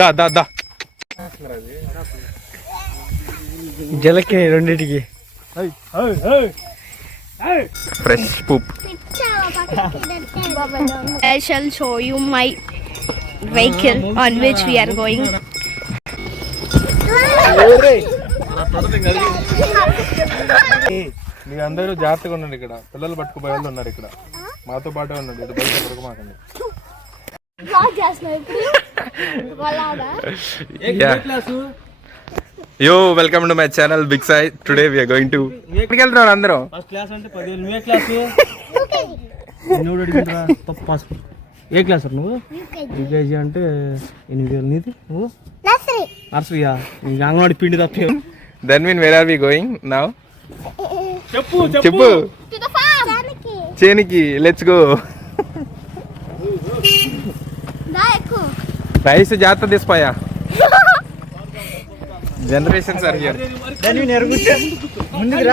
దా దా దా జలకి రెండింటికి fresh poop. I shall show you my vehicle on which we are going. మీ అందరూ జాగ్రత్తగా ఉండండి. ఇక్కడ పిల్లలు పట్టుకుపోయే వాళ్ళు ఉన్నారు. ఇక్కడ మాతో పాటే ఉండండి. ఇటు బయట పడుకోమాకండి. Yo welcome to my channel big Sai. Today we are going to ఎక్కడికి వెళ్తున్నారు అందరూ? ఫస్ట్ క్లాస్ అంటే 10 నువ్వే క్లాస్ ఏ క్లాస్ నువ్వు? యూకేజీ అంటే 8,000 నీది. నువ్వు నర్సరీయా? నీకు అంగన్వాడి పిండి తప్పే. Then mean where are we going now? చెప్పు చెప్పు. చేనికి. Let's go. రైస్ జాగ్రత్త తీసిపోయా. Generations are here. ముందుకు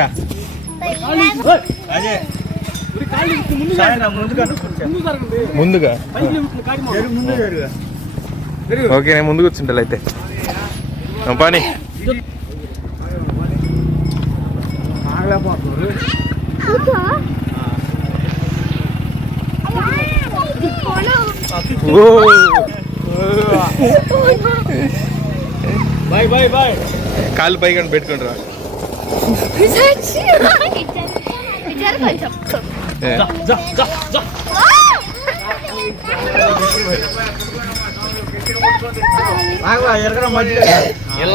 రా. అదే ముందుగా ఓకే. నేను ముందు కూర్చుంటా అయితే. పని బాయ్ బాయ్ బాయ్. కాలు పైగా పెట్టుకుంటారా?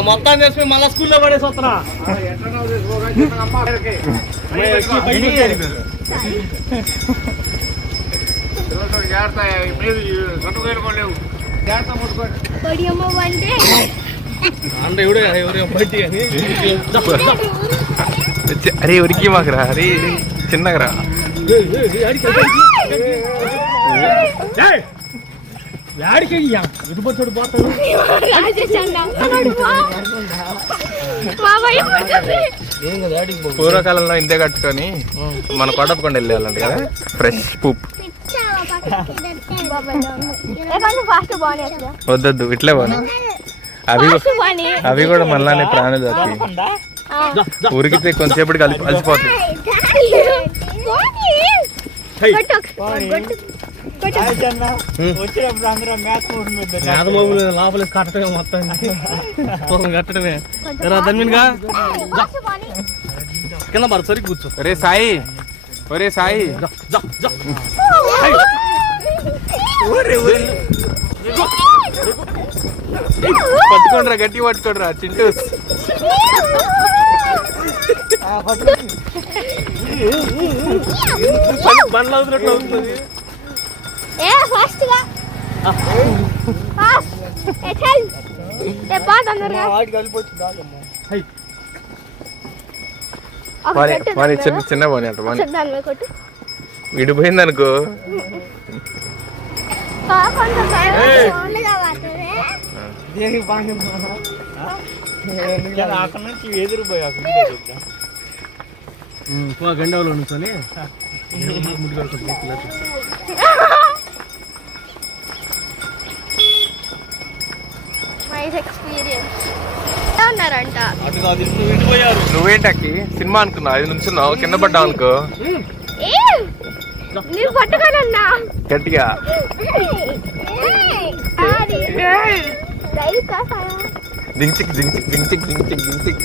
మొత్తం చేసి మళ్ళా స్కూల్లో పడేసి వస్తున్నా. అంటే అరే ఉరికి మాకురా. అరే చిన్నగా పూర్వకాలంలో ఇంతే కట్టుకొని మన కొడపకుండా వెళ్ళాలంట కదా. Fresh poop. వద్దొద్దు ఇట్లే పోనీ. అవి కూడా మళ్ళానే ప్రాణులు తప్పి ఉరికితే కొంతసేపటికి అలసిపోతుంది. లోపల కట్టడమే మొత్తం కట్టడమే. కింద పడ సరి కూర్చో. ఒరే సాయి, ఒరే సాయి, పట్టుకోండిరా, గట్టి పట్టుకోండిరా చింటూస్. బండ్లు అవుతున్నట్లు అవుతుంది. చిన్న చిన్న పోనీ అంట. విడిపోయింది అనుకో. అక్కడ నుంచి ఎదురుపోయా గండవలో నుంచొని నువ్వేంటకి సినిమా అనుకున్నా? 5 నిమిషాలు కింద పడ్డావు అనుకో. గట్టిగా దించిక్ దించిక్ దించిక్ దించిక్ దించిక్.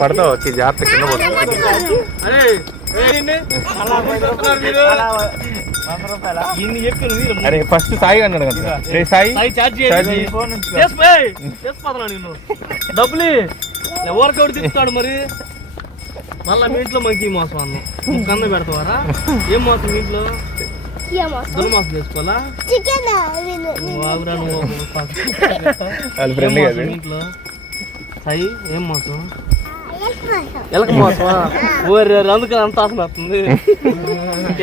పడతావు జాగ్రత్త కింద పడుతుంది. అరే ఫస్ట్ సాయి అన్నాడు కదా. సాయి డబ్బులు ఎవరికౌడు తిప్పుతాడు మరి. మళ్ళా మీ ఇంట్లో మంచి మోసం అన్నాం కన్న పెడతావారా? ఏం మోసం మీ ఇంట్లో? దుర్మాసం చేసుకోవాలా? ఇంట్లో సాయి ఏం మోసం? ఎలక మాసమా? ఓరి అందుకని అంత ఆసన వస్తుంది.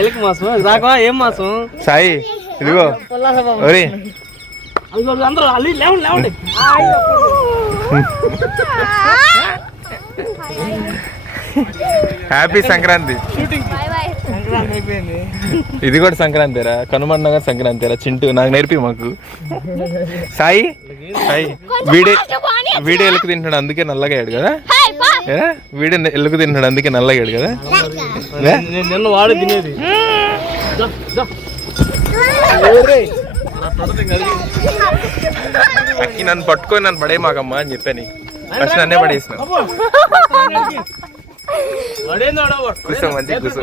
ఎలక మాసం రాకవా? ఏం మాసం? సాయి ఇదిగో ఒరే అందరూ అల్లి లేవండి లేవండి. హ్యాపీ సంక్రాంతి. సంక్రాంతి అయిపోయింది. ఇది కూడా సంక్రాంతిరా, కనుమన్నగా సంక్రాంతిరా. చింటూ నాకు నేర్పి మాకు. సాయి సాయి వీడే ఎలుకు తింటున్నాడు అందుకే నల్లగాడు కదా. వీడే ఎలుకు తింటున్నాడు అందుకే నల్లగాడు కదా. నేను నిన్న వాడు తినేది. అక్కి నన్ను పట్టుకొని నన్ను పడే మాకమ్మా అని చెప్పాను. ఫస్ట్ నన్నే పడేసిన. కూర్చో మంచి కూర్చో.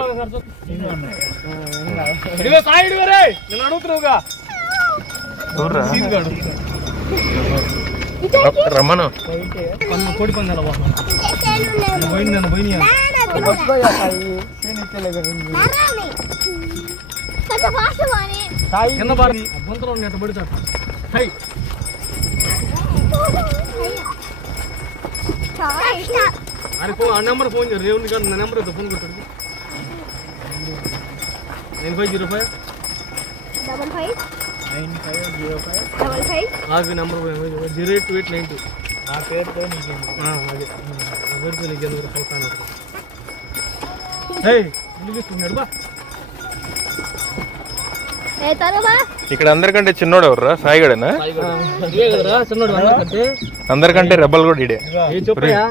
రమ్మను కోడి పందాల కింద గుంతలో నెట్ట పడతాడు. ఆ నెంబర్ ఫోన్ చేయరు. రేవుని కాదు నా నెంబర్ ఫోన్ కొట్టాడు. 9505 నాకు నెంబర్ 08892. నా పేరుతో నీకేందుకు? అదే నా పేరుతో నీకెందుకు పోతాను. పిలిపిస్తున్నాడు బా. ఇక్కడ అందరికంటే చిన్నోడు ఎవర్రా? సాయిగడనా? చిన్నోడు అందరికంటే రెబ్బల్ కూడా ఇడే. చెప్పయా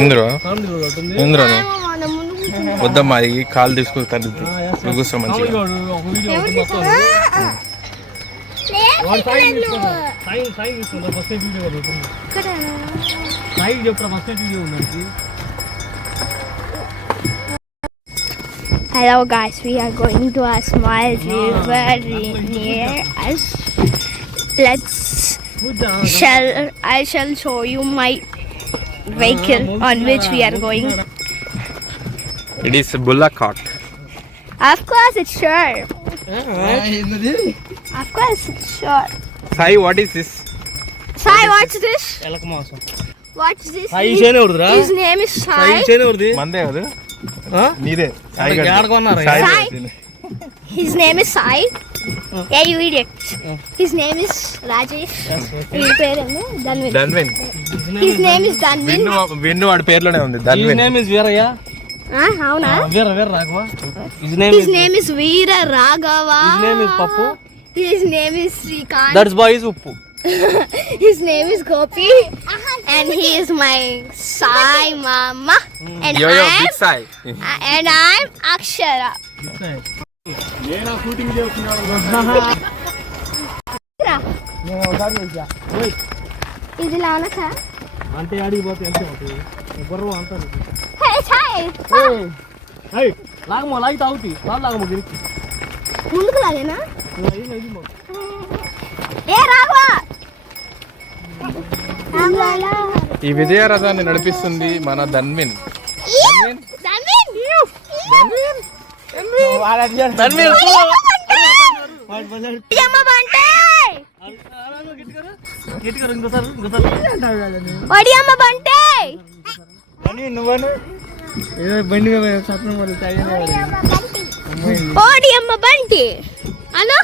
ఇంద్రో ఇంద్రను వద్దమ్మా, అది కాలు తీసుకుని తల్లి కూర్చో మంచిగా. Hello guys, we are going to a small river near us. I shall show you my vehicle on which we are going. It is bullock cart. Of course it's sure. Of course it's sure. Sai, what is this? Sai, what's this? What's this? His name is Sai. మందే కదా నీదే. Sai. His name is Sai. Yeah, you idiot. His name is Rajesh. Dhanvin. His name is Dhanvin. విన్ను వాడి పేర్లోనే ఉంది Dhanvin. His name is Veeraya. Avuna? Veera Raghava. His name is Veera Raghava. His name is Pappu. His name is Srikanth. That's boy is Uppu. His name is Gopi. And he is my Sai Mama. And Yo, big Sai. And I'm Akshara. ఇది లానక అంటే అడిగిపోతే ఎంత అవుతుంది? బరువు అంటారు. హే సాయి లాగమో లాగి తాగుతీ లాగమో గిరికి ముందుకు లాగేనా? ఏ రాఘవ ఈ విజయ రథాన్ని నడిపిస్తుంది మన ధన్విన్. బంటి అను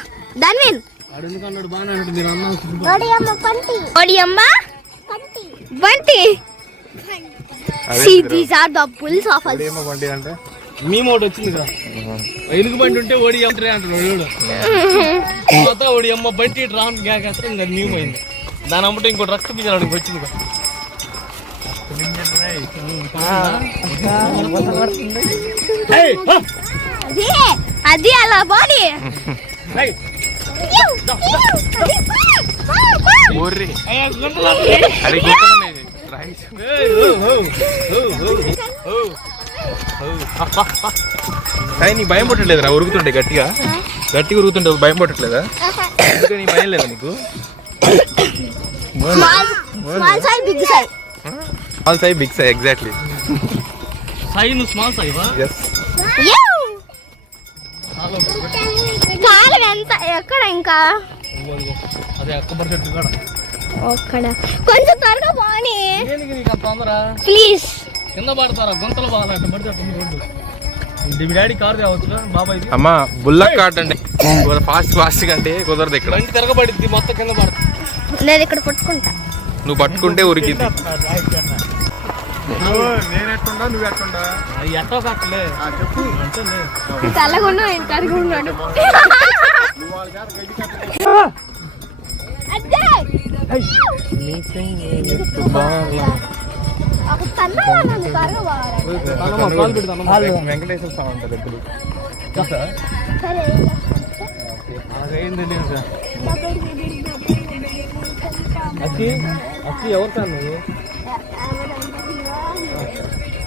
Dhanvin Bunty. See, these are the bulls of us. అంటే మీ మోట వచ్చింది కదా, ఎలుగు బండి ఉంటే ఓడి అమ్మే అంటాడు. తర్వాత ఓడి అమ్మ బంటి రామ్ గ్యాకేస్తే ఇంకా న్యూ పోయింది. దాని అమ్మటే ఇంకోటి రక్త బీజానికి వచ్చింది కదా. అది అలా బాడీ కానీ నీకు భయం పట్టలేదురా? ఉరుకుతుండే గట్టిగా గట్టిగా ఉరుకుతుంటే భయం పట్టట్లేదా? అందుకని నీ భయం లేదా నీకు? Small size big size. Small size big size exactly. Size నువ్వు స్మాల్ సైజ్ ఎస్. కాలు ఎంత ఎక్కడ ఇంకా అదే అక్కబర్ చెట్టు కూడా అక్కడ కొంచెం త్వరగా పోనీ దేనికి నీకు అంత తొందర? ప్లీజ్. కింద పడతారా గుంతలు బాగాలంటే పడితే రోడ్డు. మీ డాడీ కారు తేవచ్చు బాబాయ్. అమ్మా బుల్లక్ కార్ట్ అంటే ఫాస్ట్ అంటే కుదరదు ఇక్కడ. బండి తిరగబడిద్ది మొత్తం కింద పడుతుంది. నేను ఇక్కడ పట్టుకుంటా. నువ్వు పట్టుకుంటే ఉరికిద్ది. అది ఎట్టో కట్టలే తెల్లగా ఉన్నాడు ఇంతగా ఉన్నాడు. వెంకటేశ్వర స్వామి ఉంటుంది ఎప్పుడు. అక్కి అక్కి ఎవరు సార్ నువ్వు?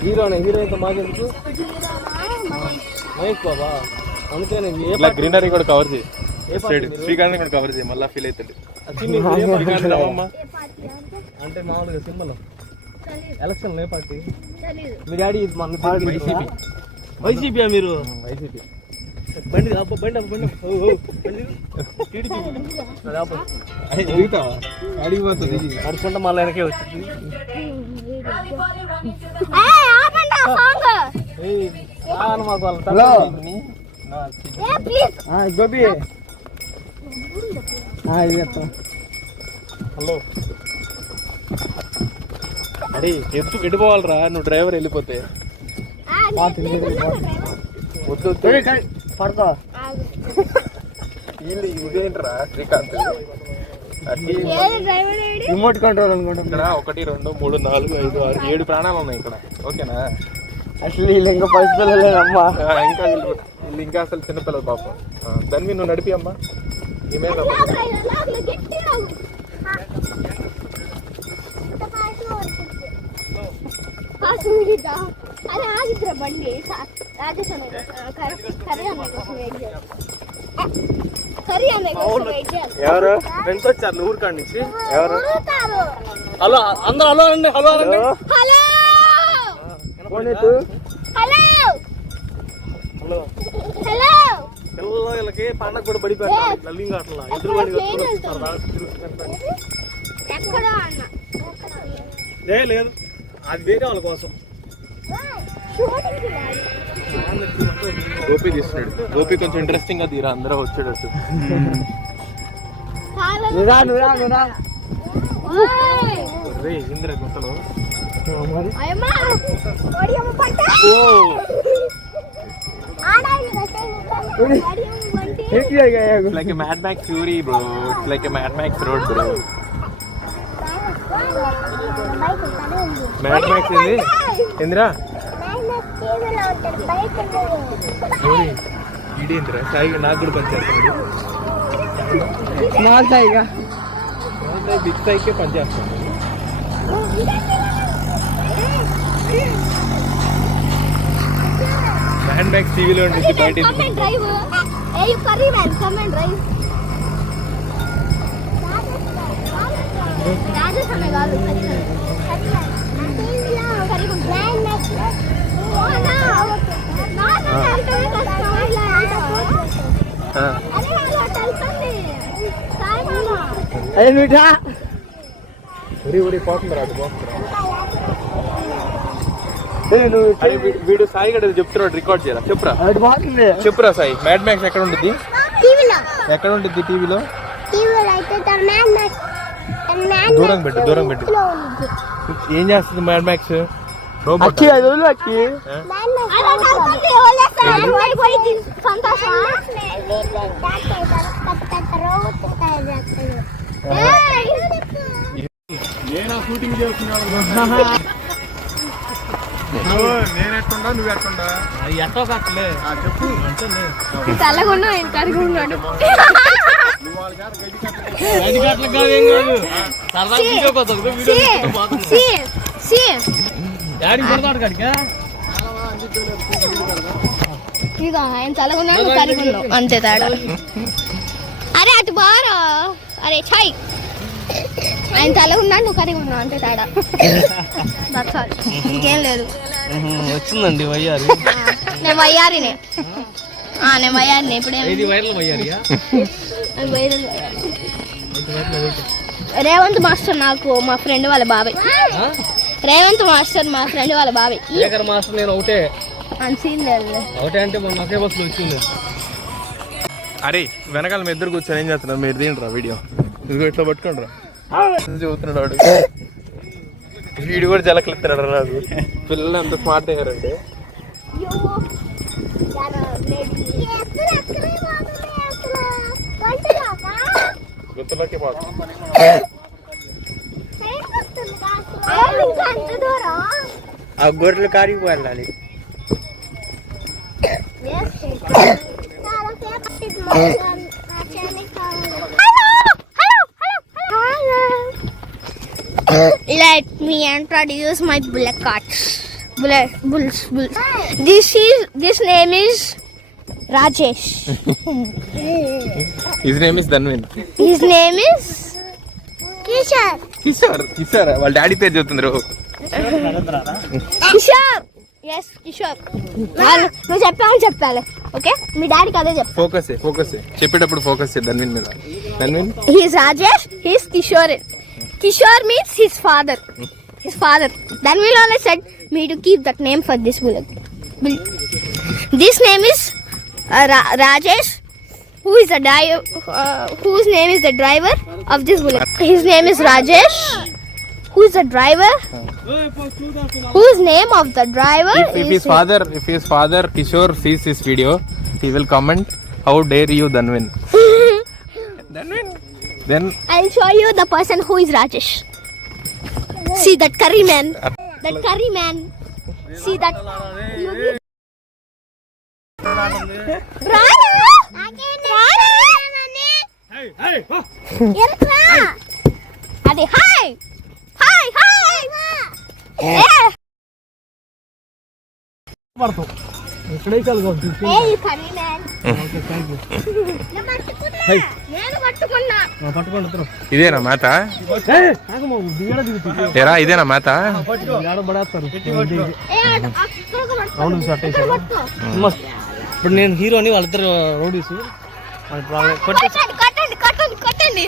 హీరోయిన్ మాకెందుకు? మహేష్ బాబా. అందుకే నేను ఇట్లా గ్రీనరీ కూడా కవర్ చేయి. శ్రీకాంత్ కూడా కవర్ చేయి, మళ్ళీ ఫీల్ అవుతుంది. అంటే మామూలుగా సింబల్ ఎలక్షన్ ఏ పార్టీ? మీ డాడీ మన వైసీపీ మీరు? వైసీపీ. బండి బండి బండి అడుకుంటే మళ్ళీ వెనకే వచ్చింది. గోపి హలో అడే ఎందుకు ఎడిపోవాలరా నువ్వు డ్రైవర్ వెళ్ళిపోతే వద్దు పడతా. ఇదేంట్రా శ్రీకాంత్ రిమోట్ కంట్రోల్ అనుకుంటా. ఇక్కడ 1 2 3 4 5 6 7 ప్రాణాలు ఉన్నాయి ఇక్కడ. ఓకేనా? అసలు వీళ్ళు ఇంకా పరిస్థితులేదమ్మా. ఇంకా వీళ్ళు ఇంకా అసలు చిన్నపిల్లలు పాపం. దాన్ని నువ్వు నడిపి అమ్మా. ఈమె ఎవరు ఫ్రెండ్స్ వచ్చారు ఊరికాడి నుంచి? ఎవరు? హలో అందరూ హలో అండి. హలో అండి. హలో పిల్లలకి పండగ కూడా బడి పెట్టాలి. లల్లింగ్ అట్లా ఎదురు లేదు, అది వేరే వాళ్ళ కోసం. గోపి తీస్తున్నాడు. గోపి కొంచెం ఇంట్రెస్టింగ్ గా తీరా అందరూ వచ్చేటట్టు. ఇంద్ర గుంతలో It's like a Mad Max Fury, bro. It's like a Mad Max Road, bro. Mad Max ఇది ఏంద్రా? ఇదేంద్రా? సాయి నాకు కూడా పనిచేస్తాడు. స్మాల్ సాయిగా బిగ్ సాయికే పనిచేస్తాడు. మ్యాడ్ మ్యాక్స్ టీవీలో ఉంటుంది బయట. అదే మీఠా ఊరి పోతుందిరా, అటు పోతుందిరా. వీడు సాయి గడ చెప్తున్నాడు, రికార్డ్ చేయాలి. చెప్పురా సాయి. మ్యాడ్ మ్యాక్స్ ఎక్కడ ఉంటుంది? ఎక్కడ ఉంటుంది టీవీలో? దూరం పెట్టు, దూరం పెట్టు. ఏం చేస్తుంది మ్యాడ్ మ్యాక్స్? అక్కి షూటింగ్ చేస్తున్నాడు. నేనెట్టుండా నువ్వు ఎట్టుండా? ఎట్టో కట్టలే చెప్పు. తెల్లగా ఉన్నాడు ఇంతగా ఉన్నాడు. ఇక ఆయన తెల్లగా ఉన్నాడు, కరిగి ఉన్నావు, అంతే తేడా. అరే అటు బారా. అరే ఛాయ్, ఆయన తెల్లగా ఉన్నాడు, నువ్వు కరిగి ఉన్నావు, అంతే తేడా. ఇంకేం లేదు. వచ్చిందండి వయ్యారి. నేను వయ్యారినే. నేను వయ్యారిని. ఇప్పుడే వైరల్ వయ్యారియా? వైరల్ రేవంత్ మాస్టర్ నాకు మా ఫ్రెండ్ వాళ్ళ బాబాయ్. రేవంత్ మాస్టర్ మా ఫ్రెండ్ వాళ్ళ బాబాయ్. శేఖర్ మాస్టర్ నేను ఒకటే సీన్ లేదు. ఒకటే అంటే మొన్న ఒకే బస్సులో వచ్చింది. అరే వెనకాల మీ ఇద్దరు కూర్చొని ఏం చేస్తున్నారు? మీరు తింటారా వీడియో? ఇదిగో ఇట్లా పట్టుకోండి రా చదువుతున్నాడు వాడు. వీడు కూడా జలకలిస్తున్నాడు నాకు. పిల్లలు ఎంత స్మార్ట్ అయ్యారంటే. గుర్తులోకి ఆ గొర్రెలు కారికి వెళ్ళాలి. Let me introduce my black cats. Bulls. This name is Rajesh. His name is Dhanvin. His name is Kishore. Kishore వాళ్ళ డాడీ పేరు చెప్తుండ్రు. Kishore. Yes, Kishore. నువ్వు చెప్పాలి. ఓకే మీ డాడీకి అదే చెప్పు. ఫోకస్ చెప్పేటప్పుడు ఫోకస్ ధన్విన్ మీద. Dhanvin He is Rajesh. He is Kishore. Kishore means his father. Dhanvin always said me to keep that name for this bullock. This name is Rajesh, whose name is the driver of this bullock. His name is Rajesh, who is the driver. Whose name of the driver if his father Kishore sees this video, he will comment, how dare you Dhanvin. Then I'll show you the person who is Rajesh. See that curry man. See that. అది hi పడతావు ఇక్కడే కలుగు. పట్టుకోండి ఇదేనా మాత? ఎరా ఇదేనా మాత? ఇప్పుడు నేను హీరోని వాళ్ళిద్దరు రౌడీస్. కొట్టండి.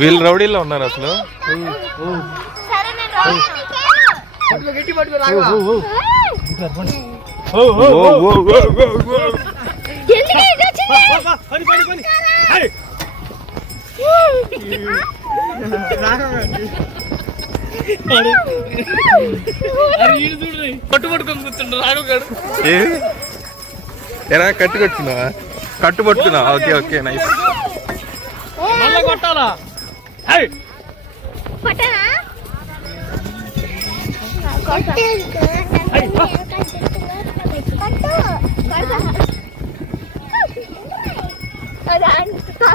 వీళ్ళు రౌడీలో ఉన్నారు అసలు. పట్టుకొని కూర్చుంటారు రాఘవగాడు. ఎరా కట్టు పట్టుకున్నావా? Okay nice. మళ్ళా కొట్టాలా?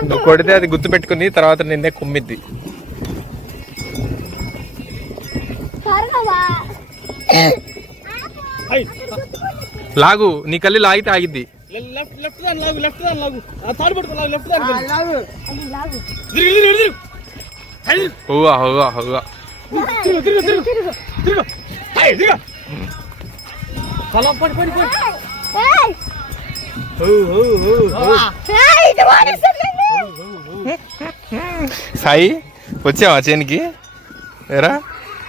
నువ్వు కొడితే అది గుర్తు పెట్టుకుని తర్వాత నిన్నే కుమ్మిద్ది. లాగు నీ కళ్ళు లాగితే ఆగిద్ది. లెఫ్ట్ దాని లాగు. తాడు పట్టుకో లెఫ్ట్ దాని లాగు. హువా సాయి వచ్చావా చేనికి? ఎరా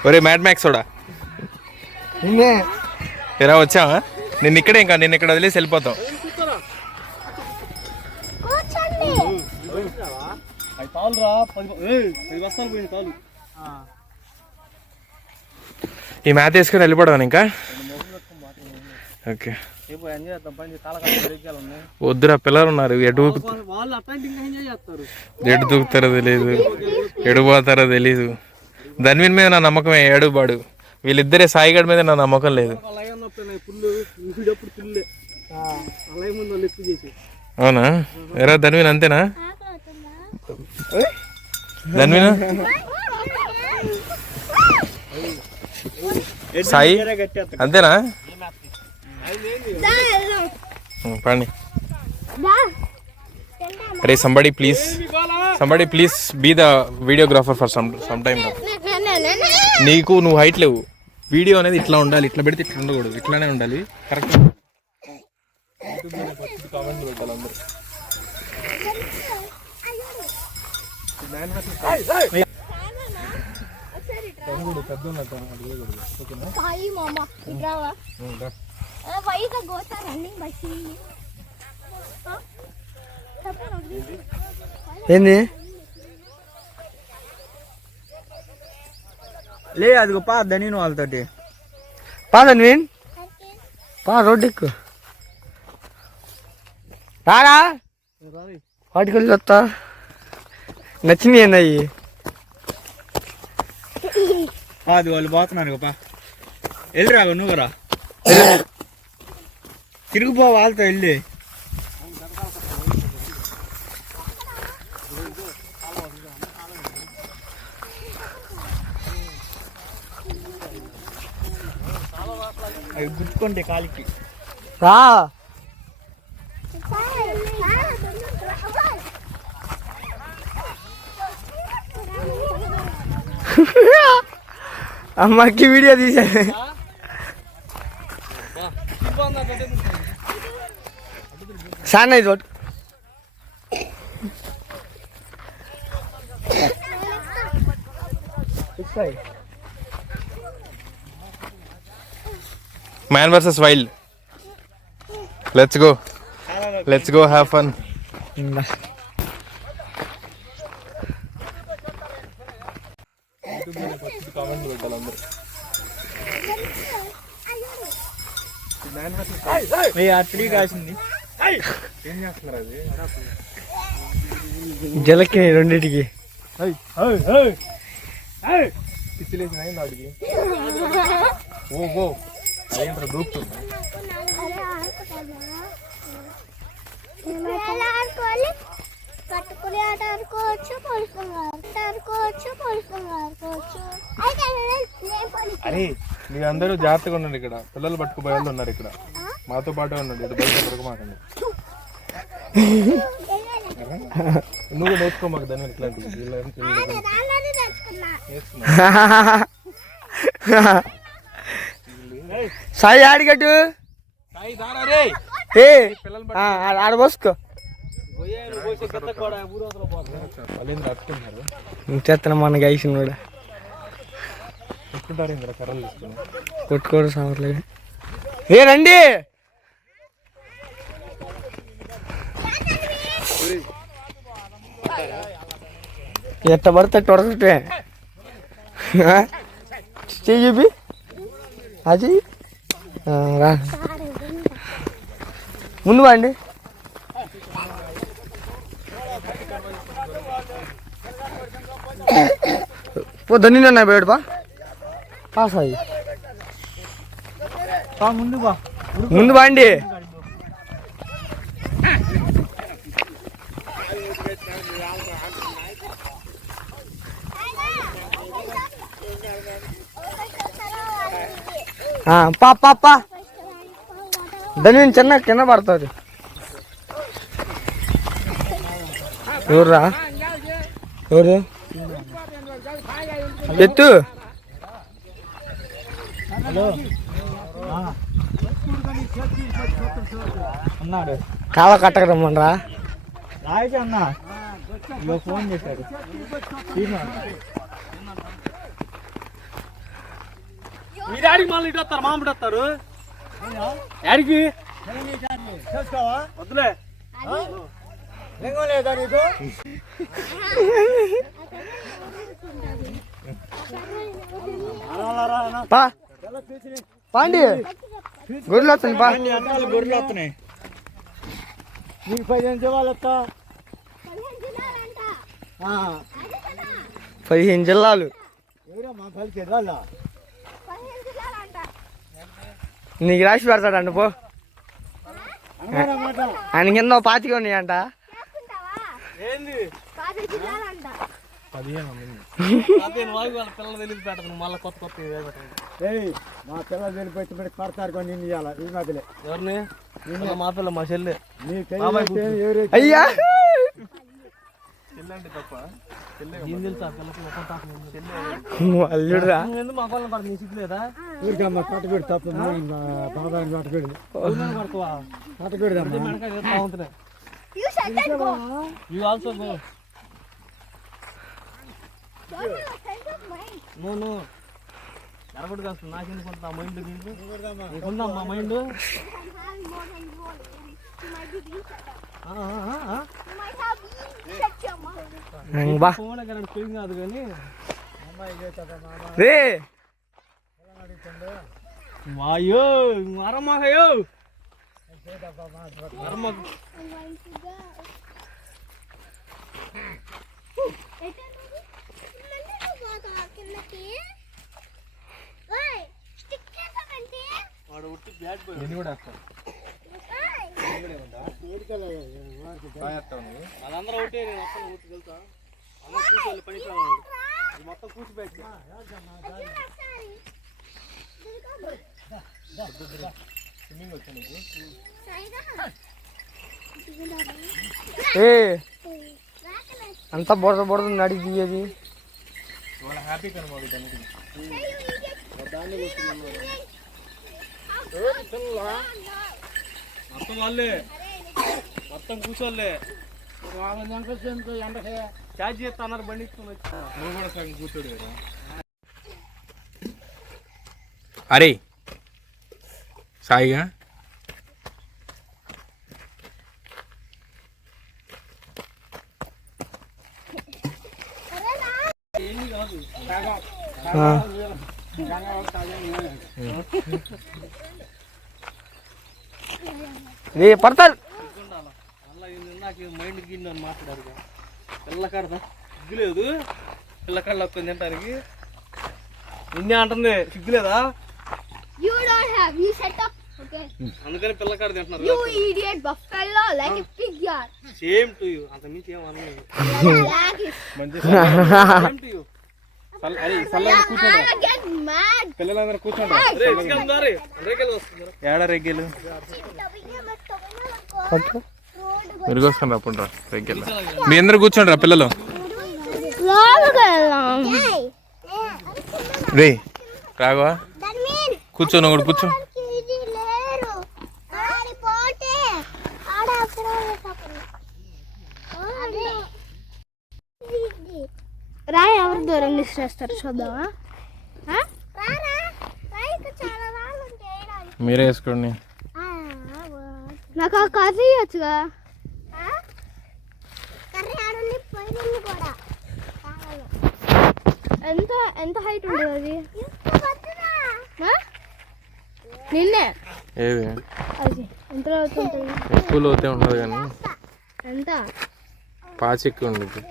ఒరే మ్యాడ్ మ్యాక్స్ కూడా ఎరా వచ్చావా? నిన్న ఇక్కడే ఇంకా నిన్న ఇక్కడ వదిలేసి వెళ్ళిపోతాం. ఈ మ్యాథ్ వేసుకొని వెళ్ళిపోవడం ఇంకా. ఓకే వద్దురా పిల్లలు ఉన్నారు. ఎటు దూకుతారో తెలీదు, ఎడు పోతారో తెలీదు. ధన్విన్ మీద నా నమ్మకమే ఏడుబాడు. వీళ్ళిద్దరే సాయిగడ్ మీద నా నమ్మకం లేదు. అవునా? ఎరా ధన్విన్ అంతేనా? ధన్విన్ సాయి అంతేనా? పండి. అరే somebody please be the videographer for some time. నీకు నువ్వు హైట్ లేవు. వీడియో అనేది ఇట్లా ఉండాలి, ఇట్లా పెడితే ఇట్లా ఉండకూడదు, ఇట్లానే ఉండాలి. కరెక్ట్ కామెంట్ పెట్టాలి అందరూ. సాయి మామ ఇట్రావా why the goats are running by seeing me ఏంది లే అదిగో పా ధని వాళ్ళతోటి పాదని పా రోడ్డు ఎక్కు రారా వాటికి వెళ్ళి వస్తా నచ్చింది ఏంది అయ్యి అది వాళ్ళు పోతున్నారు పా వెళ్ళి రాగా నువ్వు రా తిరిగిపో వాళ్ళతో వెళ్ళి అవి గుచ్చుకుంటే కాలికి రా అమ్మకి వీడియో తీసాను సాన్న ఇది ఒకటి man versus wild. Let's go have fun. Three కాసింది ఏం చేస్తున్నారు అది జలకి రెండింటికి పిచ్చిలేసిన వాడికి ఓ ఏంట్రా దూకుతుంది. కట్టుకుని ఆట ఆడుకోవచ్చు, ఆడుకోవచ్చు. అరే మీరందరూ జాగ్రత్తగా ఉండండి. ఇక్కడ పిల్లలు పట్టుకుపోయే వాళ్ళు ఉన్నారు. ఇక్కడ మాతో పాటే ఉండండి. ఇటు బయట దొరకమాకండి. నువ్వు నేర్చుకో మాకు దాన్ని ఇట్లాంటివి. సాయి ఆడిగట్టు ఆడ పోసుకో చేస్తాను మన గైసిన కూడా కొట్టుకోడు సామర్లేదు. ఏ రండి ఎట్ట పడితే టొడసటే చూపి అది రా ముందు అండి. పొద్దున్నీ ఉన్నాయి బయట బా సాయి ముందు బాండి. పా దాని చిన్న కింద పడుతుంది. ఎవరురా ఎవరు ఎత్తు కావ కట్టకరమ్మనరా అన్న ఫోన్ చేశాడు. మీరు ఆడికి మళ్ళీ ఇటు వస్తారు, మామిడి వస్తారు ఆడికి వద్దులే. పాండి గొర్రెలు వస్తాయి. గొర్రెలు వస్తున్నాయి. నీకు 15 జిల్లాలు వస్తా, 15 జిల్లాలు నీకు రాసి పెడతాడంట పో. ఆయన కింద 25 ఉన్నాయంట. ఏంది 15 పిల్లలు తెలిసి పెట్టదు. మళ్ళీ కొత్త మా పిల్లలు వెళ్ళిపోయి పడతారు కొని ఇవ్వాలి ఈ మధ్యలో. ఎవరిని మా పిల్ల మా చెల్లి అయ్యా అల్లుడురా ఎందుకు మా పిల్లలు పడదు? నీ సిగ్గు లేదా? ఊరికమ్మ కట్టబెడు తప్ప పదహారు కట్టబెడు పడతావా? కట్టబెడదమ్మా. You also go. నువ్వు ఎరగొట్టు కాస్త నాకెందుకుంటా మైండ్ నీకుందా మా మైండ్ ఫోన్ పెరిగి కాదు కానీ రే వాయో మరమ్మయో మరమ్మ వాడు ఉట్టి బ్యాట్ బాయ్ ఇది కూడా వేస్తాను వాళ్ళందరూ ఒకటే నేను మొత్తం ఊరికి వెళ్తా అందరూ కూర్చోవాలి పని కావాలి మొత్తం కూర్చోబెట్టి స్విమ్మింగ్ వచ్చా నీకు ఏ అంతా బుడద బుడద నడికి తీయేది వాళ్ళ హ్యాపీ కనుకోవాలి దానికి మొత్తం వాళ్ళే మొత్తం కూర్చోలే ఛార్జ్ చేస్తా అన్నారు బండి నువ్వు కూడా సగం కూర్చోడు కదా అరే సాయిగా రే పడతారు నాకు మైండ్ గిన్నె అని మాట్లాడారు పిల్లకాడ సిగ్గులేదు పిల్లకాడలు వస్తుంది తింటానికి నిన్నే అంటుంది సిగ్గులేదా You don't have. You set up. Okay. అందుకని పిల్లకాడ తింటున్నారు You idiot buffalo, like a pig you are. Same to you అంత మించి ఏం అనలేదు Like it. మంచి సేమ్ టు యూ అరే సల్లగా కూర్చోండి I'll get mad. పిల్లలందరూ కూర్చోండి ఏడ రెగ్గెలు మెరుగొస్తాను రాకుండా రెగ్గెలు మీ అందరు కూర్చోండి రా పిల్లలు రే రాఘవా కూర్చో నువ్వు కూడా కూర్చో రాయ్ ఎవరు దూరం చేస్తారు చూద్దామా మీరే వేసుకోండి నాకు ఆ కర్రీ వచ్చుగా ఎంత ఎంత హైట్ ఉంటుంది అది నిన్నే ఏది అది ఎంత అవుతుంటుంది ఎక్కువ లోతే ఉండదు కానీ ఎంత పాచి ఎక్కువ ఉండదు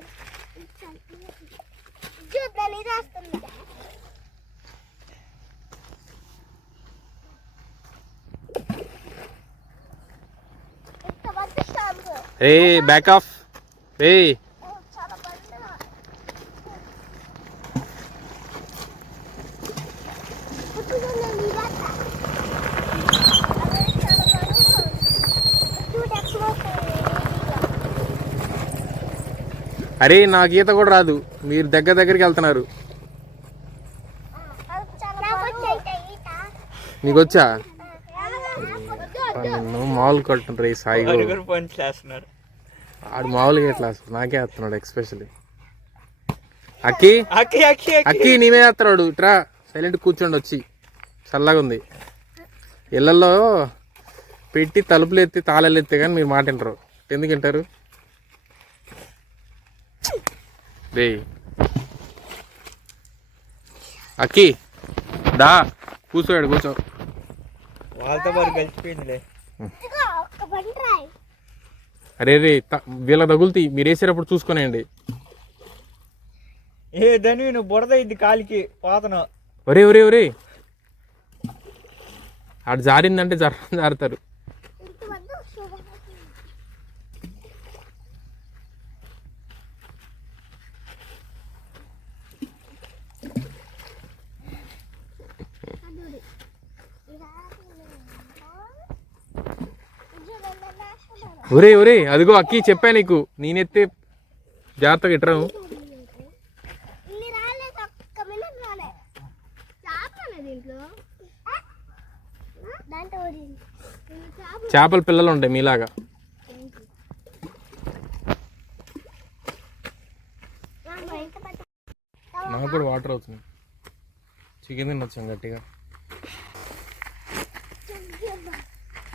ఏ బ్యాక్ ఆఫ్ ఏ అరే నాకు ఈత కూడా రాదు మీరు దగ్గరికి వెళ్తున్నారు నీకు వచ్చా నిన్ను మామూలు కట్టుంటారు ఈ సాయి ఆడు మామూలుగా ఎట్లా నాకే వేస్తున్నాడు ఎక్స్పెషల్లీ అక్కి అక్కి నీవే వేస్తున్నాడు ఇట్రా సైలెంట్ కూర్చోండి వచ్చి చల్లగా ఉంది ఇళ్ళల్లో పెట్టి తలుపులు ఎత్తి తాళాలు ఎత్తే కానీ మీరు మాట వింటారు ఎందుకు వింటారు రే అక్కి దా కూర్చోడు కూర్చో వాళ్ళతో పాటు కలిసిపోయిందిలే అరే రే వీళ్ళ తగులుతాయి మీరు వేసేటప్పుడు చూసుకునేయండి ఏ దాని నువ్వు బుడద ఇది కాలికి పోతను ఒరే ఒరే ఒరే ఆడు జారిందంటే జారుతారు ఒరే ఒరే అదిగో అక్కి చెప్పా నీకు నేనెత్తే జాగ్రత్తగా ఇట్రాను చేపల పిల్లలు ఉంటాయి మీలాగా కూడా వాటర్ అవుతుంది. చికెన్ తినొచ్చాం గట్టిగా.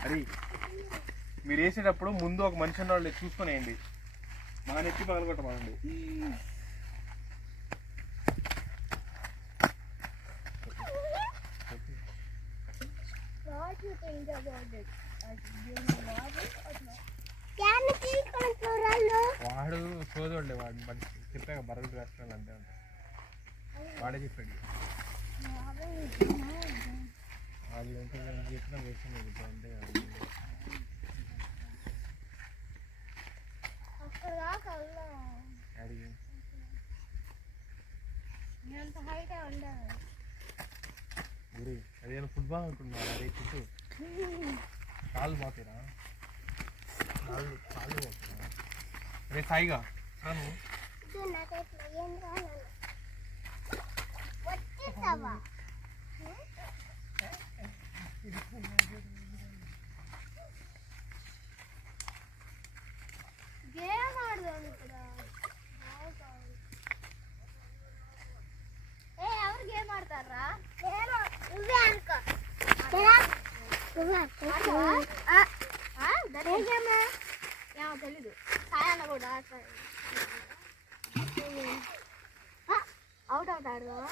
అది మీరు వేసేటప్పుడు ముందు ఒక మనిషి ఉన్న వాళ్ళు చూసుకొని వేయండి. మా నెత్తి పగలగొట్టమండి. వాడు సోదోళ్ళే, వాడు చెప్పాక బర్రెలు రెస్టారెంట్ అంతే ఉంటాయి. వాడే చెప్పాడు. వాళ్ళు చెప్పిన వేసిన అంతే కదా. అదేనా ఫుట్బాల్ అనుకున్నా. అదే చుట్టూ కాళ్ళు పోతారా, కాళ్ళు పోతారా. రే సాయిగా గేమ్ ఆడదాం ఇక్కడ. ఎవరు గేమ్ ఆడతారా? నువ్వే అనుకో. ఏమో తెలీదు. సాయన్న కూడా అవుట్ అవుట్ ఆడదామా?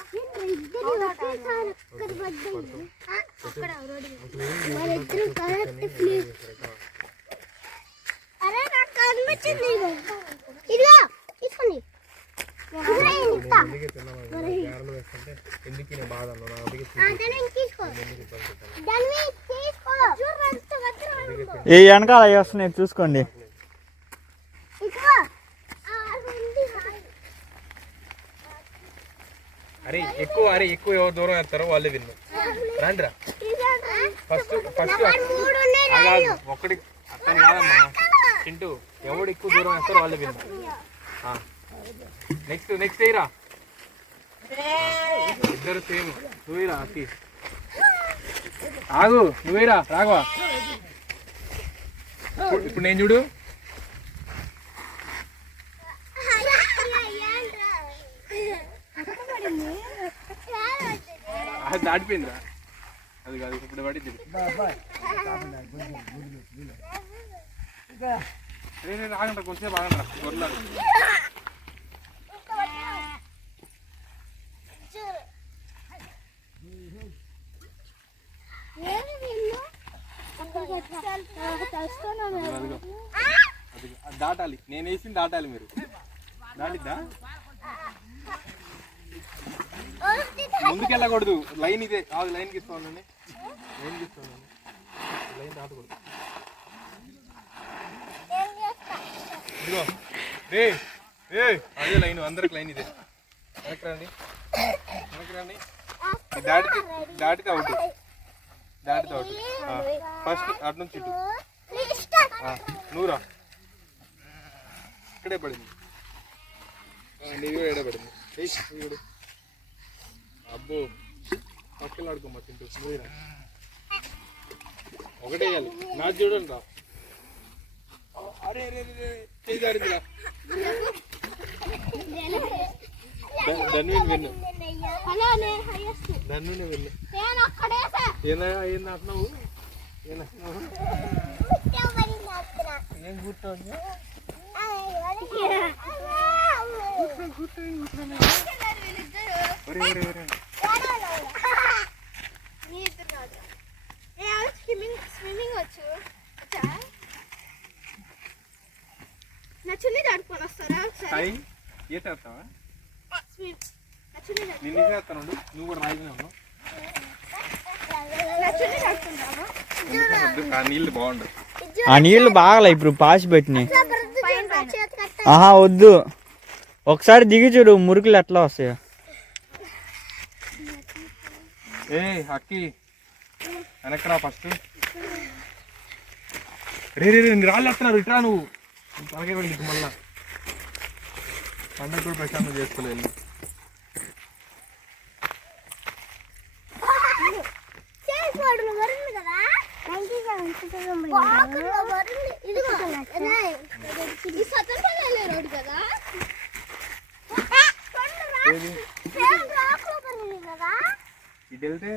అరే నాకు కనిపించింది. ఇదిగో తీసుకోండి. ఏ వెనకాల వస్తున్నాయి చూసుకోండి. అరే ఎక్కువ ఎవరు దూరం వేస్తారో వాళ్ళే విన్ను. రాండిరా ఫస్ట్ ఒక్కడి అతను కాదమ్మా చింటూ. ఎవడు ఎక్కువ దూరం వేస్తారో వాళ్ళే విన్ను. నెక్స్ట్ అయ్యిరా. ఇద్దరు సేమ్. నువ్వేరా అతి ఆగు. నువ్వేరా రాఘవా. ఇప్పుడు నేను చూడు. అది దాటిపోయిందిరా. అది కాదు ఇప్పుడు పడింది. నేను ఆగంట కొంచెం ఆగంట. గొర్రెలు దాటాలి. నేను వేసింది దాటాలి. మీరు దాటిద్దా? ముందుకెళ్ళకూడదు. లైన్ ఇదే. అది లైన్కి ఇస్తానండి. లైన్ దాటకూడదు. ఇదిగో అదే లైన్. అందరికి లైన్ ఇదే. వెనక్కి రండి. దాటితే అవుట్. ఫస్ట్ అటు నుంచి ఇటు. నూరా ఇక్కడే పడింది. ఇది కూడా ఎడే పడింది. అబ్బో పక్కలు ఆడుకోమ్మా తింటూ. నూరా ఒకటే వేయాలి. మ్యాచ్ చూడండి రా. అరే చేయారిందిరా. ధన్వీన్ విన్ను. ధన్వీనే విన్ను. ఏందా అంటున్నావు? ఏం గుర్తుంది? స్విమ్మింగ్ వచ్చు. నా చున్నీ దాటుకొని వస్తారా? ఈత వేస్తావా? నిన్ను వేస్తాను. నువ్వు కూడా రాయిగా ఉన్నావు. నీళ్ళు బాగుండదు. ఆ నీళ్లు బాగాలే ఇప్పుడు పాసి పెట్టినాయి. ఆహా వద్దు. ఒకసారి దిగి చూడు మురుకులు ఎట్లా వస్తాయో. అక్కి వెనక్రా ఫస్ట్. రే రాళ్ళు వస్తున్నారు. ఇట్రా నువ్వు. అలాగే వెళ్ళి మళ్ళా పండుగ కూడా ప్రశాంతం చేసుకోలేదు. ఇటు వెళ్తే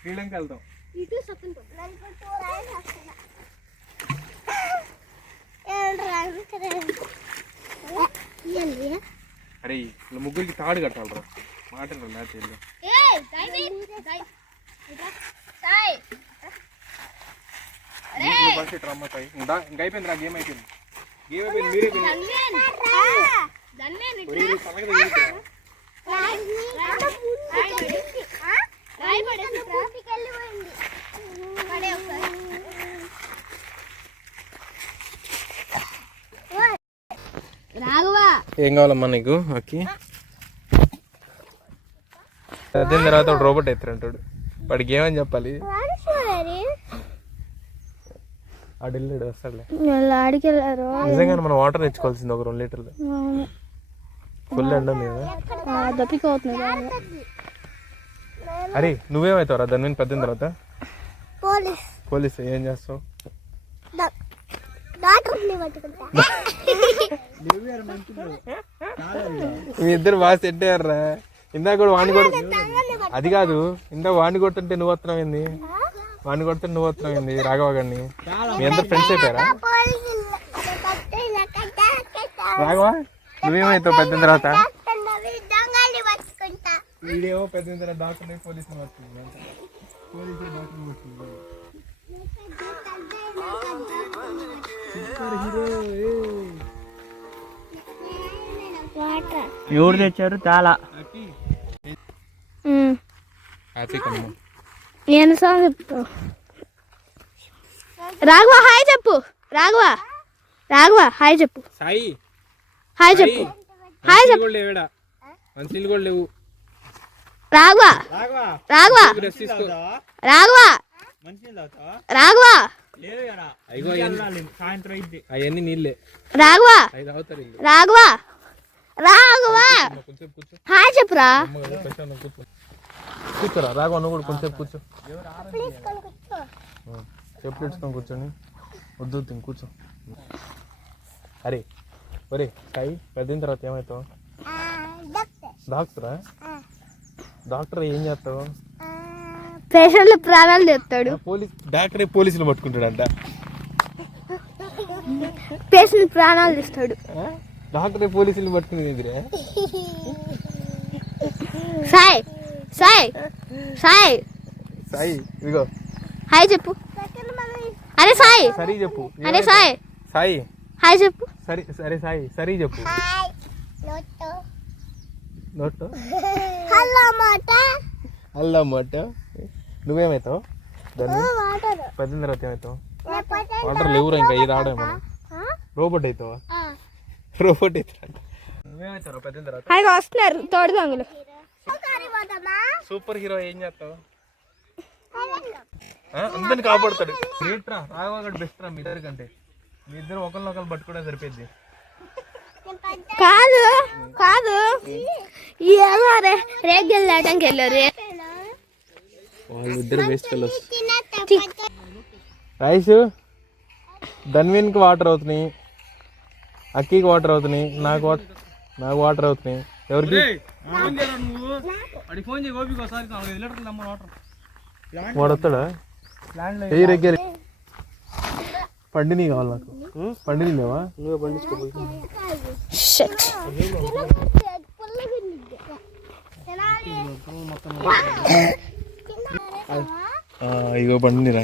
శ్రీలంక వెళ్తాం. ఇటు సత్తున్ అరే ఇలా ముగ్గురికి తాడు కట్టాలరా, మాటలు లేకపోతే వెళ్ళు. బస్ ఇటు రమ్మతాయి. ఇంకా అయిపోయింది రా, గేమ్ అయిపోయింది. గేమ్ అయిపోయింది, మీరే రాఘవా. ఏం కావాలమ్మా నీకు? ఓకే, అదే తర్వాత ఒక రోబోట్ అవుతారంటాడు. వాడికి ఏమని చెప్పాలి? ఆడు వెళ్ళాడు, వస్తాడులే. ఆడికి వెళ్ళారు. నిజంగానే మనం వాటర్ తెచ్చుకోవాల్సింది ఒక 2 లీటర్లు. ఫుల్ ఎండ మీద దప్పికోతుంది. అరే నువ్వేమవుతావురా దాని మీద పెద్ద తర్వాత? పోలీస్. ఏం చేస్తావు? మీ ఇద్దరు బాగా సెట్ అయ్యారా. ఇందాక కూడా వాణి కొడు, అది కాదు, ఇందాక వాణి కొడుతుంటే నువ్వు వస్తున్నావు ఏంది? వాణి కొడుతుంటే నువ్వు వస్తున్నావు ఏంది? రాఘవ గారిని మీ అందరు ఫ్రెండ్స్ అయిపోయారా? రాఘవ నువ్వేమవుతావు పెద్ద తర్వాత? వీడేమో పెద్ద తర్వాత డాక్టర్ పోలీసులు వస్తుంది. పోలీసు డాక్టర్ వస్తుంది. ఎవరు తెచ్చారు? చాలా నేను సార్ చెప్తా. రాఘవ హాయ్ చెప్పు. రాఘవ హాయ్ చెప్పు. సాయి హాయ్ చెప్పు. హాయ్ చెప్పు. మంచినీళ్ళు కూడా లేవు. రాఘవ సాయంత్రం అవన్నీ నీళ్ళే. రాఘవ తాగుతారు. హాయ్ చెప్పురా. కూర్చోరా రాఘవ, నువ్వు కూడా కొంచెం కూర్చో. చెప్పులు ఇచ్చుకొని కూర్చొని వద్దు కూర్చో. అరే ఒరే సాయి, పెద్ద తర్వాత ఏమవుతావు? డాక్టరా? డాక్టర్ ఏం చేస్తావు? పేషెంట్లు ప్రాణాలు తెస్తాడు. డాక్టరే పోలీసులు పట్టుకుంటాడంట. పేషెంట్ ప్రాణాలు తెస్తాడు. డాక్టరే పోలీసులు పట్టుకునేది. సాయి సాయి సాయి సాయి ఇదిగో హాయ్ చెప్పు. అరే సాయి సరే చెప్పు. అరే సాయి సాయి హాయ్ చెప్పు. సరే సాయి సరే చెప్పు. నోట్ అల్లా మాట. నువ్వేమవుతావు దాన్ని? పెద్ద తర్వాత ఏమవుతావు? వాటర్ లేవురా ఇంకా, ఇది ఆడేమో. రోబోట్ అవుతావా? రోబోట్ అవుతారా? నువ్వేమవుతావు పెద్ద తర్వాత? హాయ్ వస్తున్నారు తోడు దొంగలు. సూపర్ హీరో ఏం చేస్తావు? అందరిని కాపాడుతాడు. గ్రేట్ రా, రాఘవగడ్ బెస్ట్ రా మీ ఇద్దరి కంటే. మీ ఇద్దరు ఒకరినొకరు పట్టుకోవడం సరిపోయింది. కాదు కాదు ఏమో రేగెళ్ళి దాటానికి వెళ్ళారు. వాళ్ళు ఇద్దరు వేస్ట్ ఫెలోస్. రైస్ ధన్వీన్కి వాటర్ అవుతున్నాయి, అక్కీకి వాటర్ అవుతున్నాయి, నాకు వాటర్ అవుతున్నాయి. ఎవరికి? వాడు వస్తాడా? ఏ రెగ్గారు పండిని కావాలి నాకు. పండిని లేవా? నువ్వే పండించుకోపోయి. ఇగో పండిని రా.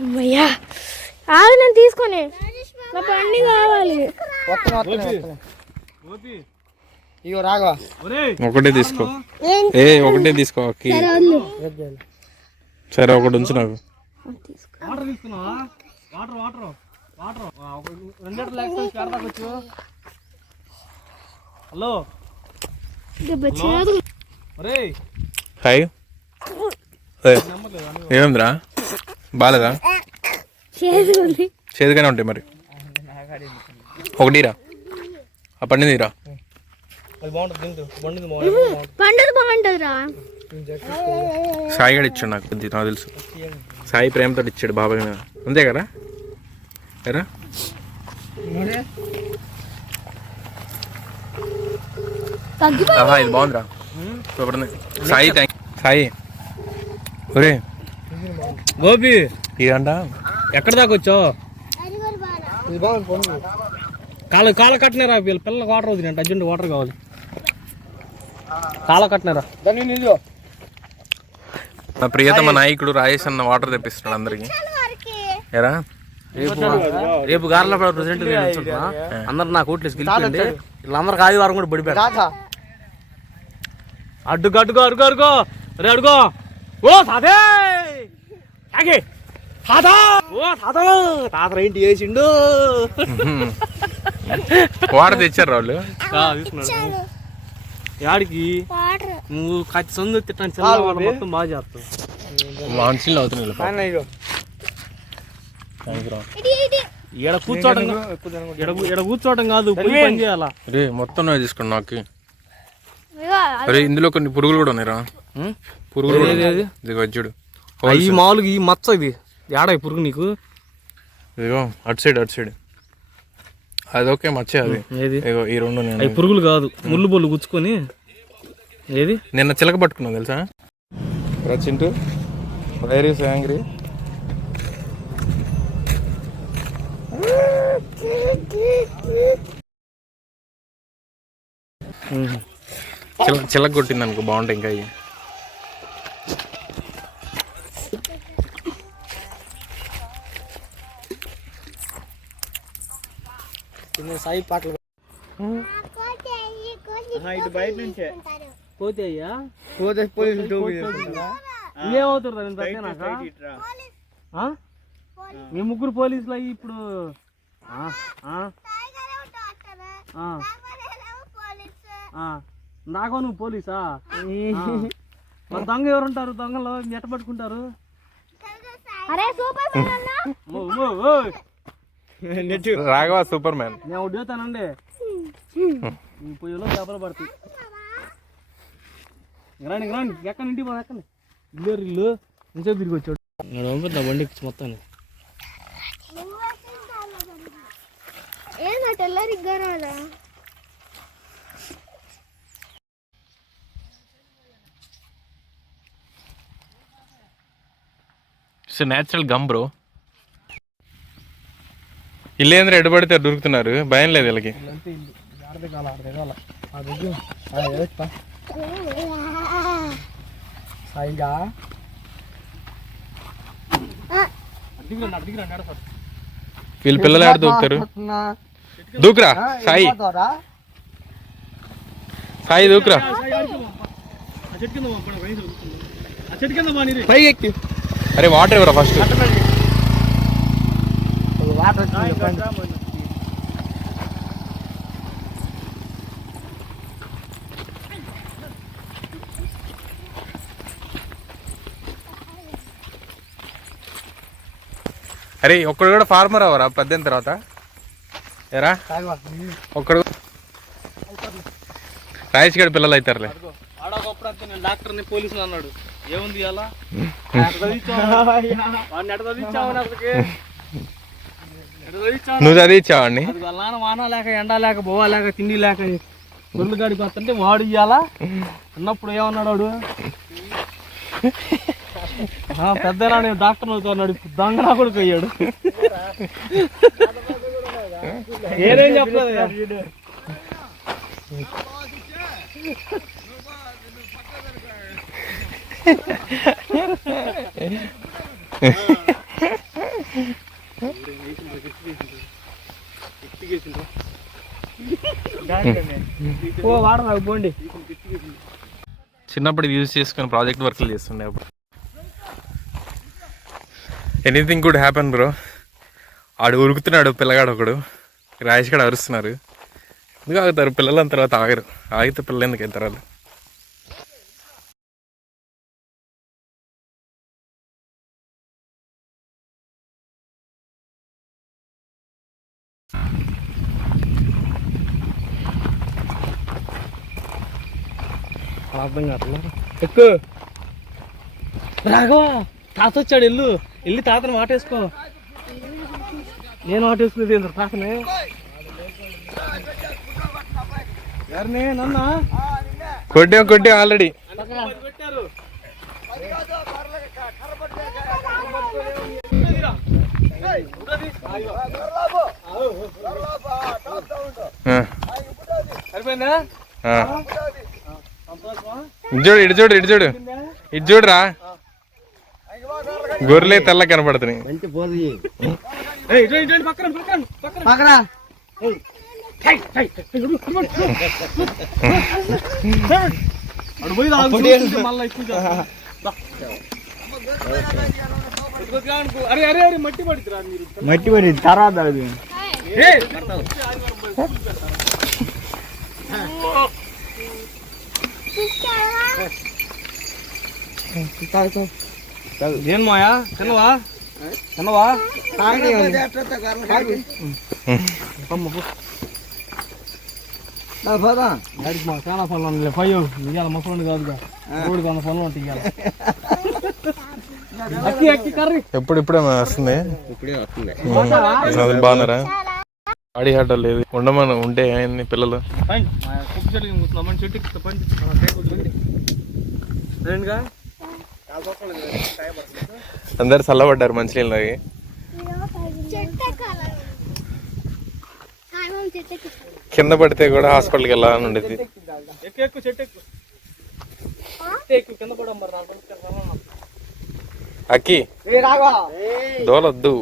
అమ్మయ్యా ఆగు, నేను తీసుకొని నా పండి కావాలి. ఇగో రాఘవ ఒకటే తీసుకో. ఒకటే తీసుకో. సరే ఒకటి ఉంచు నాకు. వాటర్ తీసుకున్నావా? వాటర్ వాటర్ వాటర్ 2 లీటర్లు లేకపోతే హలో హాయ్. ఏమేమిరా బాలేదా? చేదుగానే ఉంటాయి మరి. ఒకటిరా, ఆ పండిదిరా. పండుగ బాగుంటుందిరా. సాయి గడు ఇచ్చాడు నాకు కొద్ది, నాకు తెలుసు. సాయి ప్రేమతో ఇచ్చాడు బాబాయ్ మీద, అంతే కదా? ఎరా ఇది బాగుందిరా, సూపర్ ఉంది. సాయి థ్యాంక్ సాయి ఒరే గోపి ఇదంట ఎక్కడ దాకా వచ్చావు? కాళ్ళ కట్టినారా పిల్లలకు వాటర్ అవుతుంది అంటే అర్జెంట్ వాటర్ కావాలి. కాళ్ళ కట్టినారా? నా ప్రియతమ నాయకుడు రాజేష్ అన్న వాటర్ తెప్పిస్తున్నాడు అందరికి. ఎరా రేపు గార్ల ప్రెసిడెంట్ అందరు నాకు ఓట్లేసి గెలిపండి. వీళ్ళందరికి ఆదివారం కూడా బడి పెడతా. అడ్డుకో అడ్డుకో అడుగో అడుగో రే అడుగో. ఓ తాతే తాత ఓ తాత తాత ఏంటి చేసిండు? వాటర్ తెచ్చారు వాళ్ళు. తీసుకున్నాడు యాడికి నువ్వు కచ్చి సొంత తిట్టాను మొత్తం బాగా చేస్తావు. మనుషులు అవుతున్నాయి. ఈడ కూర్చోవడం ఈడ కూర్చోవడం కాదు పని చేయాలా. రే మొత్తం నువ్వే తీసుకోండి నాకు. అరే ఇందులో కొన్ని పురుగులు కూడా ఉన్నాయిరా. పురుగులు ఇదిగో చూడు. ఈ మామూలుగా ఈ మచ్చ ఇది ఏడ పురుగు నీకు? ఇదిగో అటు సైడ్ అదొకే మచ్చే అది. ఏది ఇదిగో ఈ రెండు అవి పురుగులు కాదు, ముళ్ళు బొల్లు గుచ్చుకొని. ఏది నిన్న చిలక పట్టుకున్నావు తెలుసా? Chintu wire is angry. చిలక కొట్టింది అనుకో బాగుంటాయి ఇంకా. సాయి పాటలు బయట నుంచే పోతే అయ్యా పోలీసులు ఏమవుతారు? మీ ముగ్గురు పోలీసులు అయ్యి ఇప్పుడు నాకో నువ్వు పోలీసా? మరి దొంగ ఎవరుంటారు? దొంగలు ఎట్ట పట్టుకుంటారు? Raghava super man. నేను ఉద్యోతానండి పొయ్యిలో చేపలు పడతాయి. రండి రండి ఎక్కడ ఇంటికి పోదు ఎక్కండి. ఇల్లు ఇంచే తిరిగి వచ్చాడు. నేను పంపిద్దా బండి ఎక్కించి మొత్తాన్ని. It's natural gum bro. ఇల్లు ఏంద్ర ఎడబడితే దొరుకుతున్నారు, భయం లేదు వీళ్ళకి. వీళ్ళు పిల్లలు ఆడ దూకుతారు. దూకురా సాయి, సాయి దూకురా. అరే వాటర్ ఎవరా ఫస్ట్? అరే ఒక్కడు కూడా ఫార్మర్ అవరా 18 తర్వాత? ఎరా ఒక్కడు రాజేష్ గడి పిల్లలు అవుతారులే. డాక్టర్ని పోలీసులు అన్నాడు. ఏముంది అలా నువ్వు చదివించావాడిని? నాన్న వాన లేక ఎండ లేక బోవా లేక తిండి లేక గొర్రెలు గాడికి వస్తుంటే వాడు ఇయ్యాలా అన్నప్పుడు ఏమన్నాడు వాడు? పెద్దలా నేను డాక్టర్ అవుతున్నాడు. దొంగనా కూడా పోయాడు. ఏరేం చెప్పలేదు. వాడరా పోండి. చిన్నప్పుడు యూజ్ చేసుకుని ప్రాజెక్ట్ వర్క్లు చేస్తుండే అప్పుడు. Anything good happen bro. ఆడు ఉరుకుతున్నాడు పిల్లగాడు ఒకడు, రాజేష్ గడు అరుస్తున్నారు. ఎందుకు ఆగుతారు పిల్లలు? అంత తర్వాత ఆగరు. ఆగితే పిల్లలు ఎందుకు అవుతారు వాళ్ళు? అర్థం కావట్లేదు. ఎక్కువ రాఘవా తాత వచ్చాడు. వెళ్ళి తాతను వాటేసుకో. నేను వాటేసుకునేది ఏంటో తాతనే. ఎవరిని? నన్నా కొట్టాం ఆల్రెడీ. పెట్టారు. ఆ. ఇటు చూడు ఇటు చూడు ఇటు చూడు ఇటు చూడురా గొర్రెలే తెల్ల కనపడుతున్నాయి. మట్టి పడి తర్వాత అది ఏం మాయా తిన్నవా తిన్నవా చాలా పనులు ఉన్నాయి పయ్యో ఇవాళ మొక్కలు కాదుగా రోడ్డు కొంత పనులు ఉంటాయి ఇవాళ అక్కి అక్కి కర్రీ ఇప్పుడే వస్తుంది. బాగున్నారా? ఆడి ఆట లేదు ఉండమని ఉంటే ఆయన్ని పిల్లలు అందరు చల్లబడ్డారు మంచినీళ్ళకి. కింద పడితే కూడా హాస్పిటల్కి వెళ్ళాలని ఉండేది. అక్కి దోలొద్దు.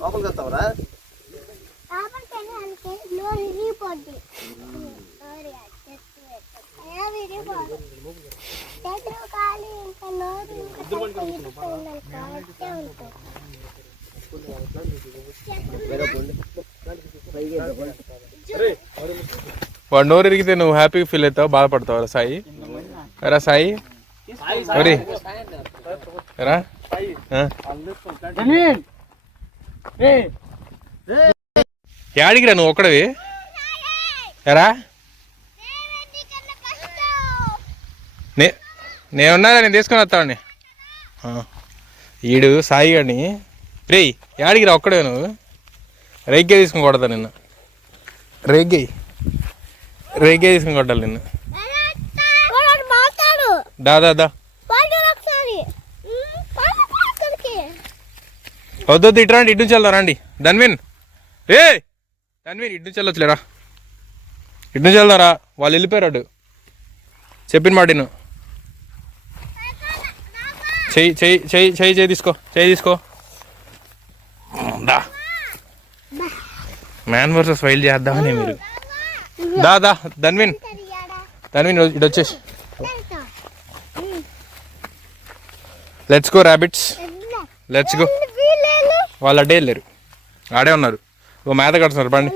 లోపలికి వస్తావరా? వాడు నోరు ఇరిగితే నువ్వు హ్యాపీగా ఫీల్ అవుతావు, బాధపడతావు సాయి? రా సాయి ఒరి రా. యాడికి రా నువ్వు ఒక్కడవి? ఎరా నేనున్నారా, నేను తీసుకొని వస్తావండి. ఈడు సాయి గారిని రే యాడికి రా ఒక్కడే నువ్వు? రేగ్గే తీసుకుని కొడతా నిన్ను. రేగ్గే తీసుకుని కొట్టాలి నిన్ను. దా వద్దు ఇటు రండి, ఇటు నుంచి వెళ్దాం రండి. ధన్విన్ ఇటు నుంచి వెళ్ళొచ్చులేరా, ఇటు నుంచి వెళ్దారా. వాళ్ళు వెళ్ళిపోయారు. చెప్పిన మాట నువ్వు చెయ్యి తీసుకో దా. మ్యాన్ వర్సెస్ వైల్డ్ చేద్దామని మీరు. దా ధన్విన్ ఇటు వచ్చేసి. Let's go rabbits, let's go. వాళ్ళు అడ్డే వెళ్ళారు, ఆడే ఉన్నారు. ఓ మేత కడుతున్నారు బండి.